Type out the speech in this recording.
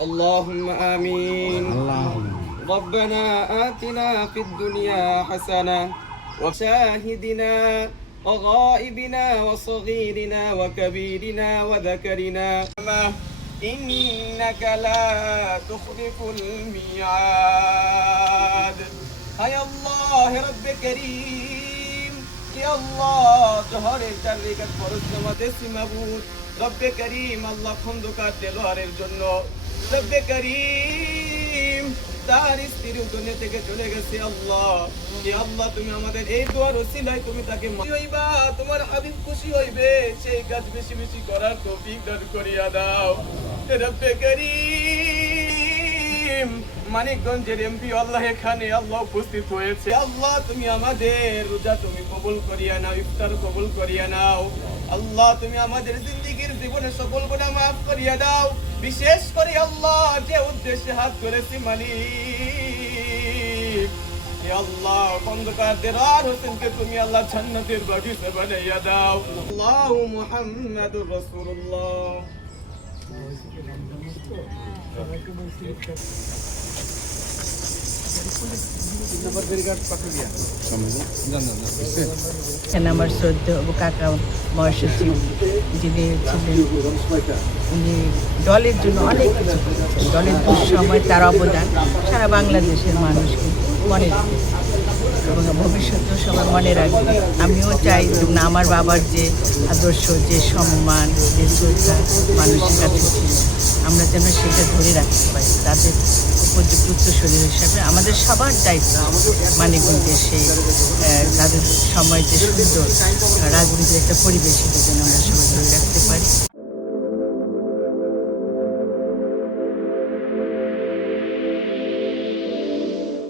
اللهم آمين. اللهم ربنا آتنا في الدنيا حسنة وشاهدنا وغائبنا وصغيرنا وكبيرنا وذكرنا إنك لا تخلف الميعاد. هيا الله رب كريم يا الله জোহরের 4 রেখাত ফরজ নামাজে সীমাবদ্ধ রব্বে করিম আল্লাহ খন্দকার দেলোয়ারের জন্য রব্বে করিম তার স্ত্রী দুনিয়া থেকে চলে গেছে আল্লাহ ইয়া আল্লাহ তুমি আমাদের এই দোয়ার ওসিলায় তুমি তাকে হইবা তোমার হাবিব খুশি হইবে সেই কাজ বেশি বেশি করার তৌফিক দান করিয়া দাও রব্বে করিম। মানিকগঞ্জের এমপি আল্লাহ এখানে আল্লাহ উপস্থিত হয়েছে আল্লাহ তুমি আমাদের রোজা তুমি কবুল করিয়া নাও ইফতার কবুল করিয়া নাও আল্লাহ তুমি আমাদের জিন্দেগীর জীবনে সকল গুনাহ মাফ করিয়া দাও বিশেষ করে আল্লাহ যে উদ্দেশ্যে হাত তুলেছি মালিক ইয়া আল্লাহ খন্দকার দেলোয়ার হোসেনকে তুমি আল্লাহ জান্নাতের বাগিচা বানাইয়া দাও আল্লাহু মুহাম্মাদুর রাসূলুল্লাহ। আমার শ্রদ্ধ কাকা মহাসচিব যিনি ছিলেন উনি দলের জন্য অনেক কিছু করেছেন। দলের দুঃসময় তার অবদান সারা বাংলাদেশের মানুষকে মনে রাখবে এবং ভবিষ্যতেও সবাই মনে রাখবে। আমিও চাই না আমার বাবার যে আদর্শ যে সম্মান যে শ্রদ্ধা মানুষের কাছে ছিল আমরা যেন সেটা ধরে রাখতে পারি। তাদের উপযুক্ত উত্তরসূরি হিসাবে আমাদের সবার দায়িত্ব মানিকগঞ্জের সেই তাদের সময় যে সুন্দর রাজনীতির একটা পরিবেশ সেটা যেন আমরা সবাই ধরে রাখতে পারি।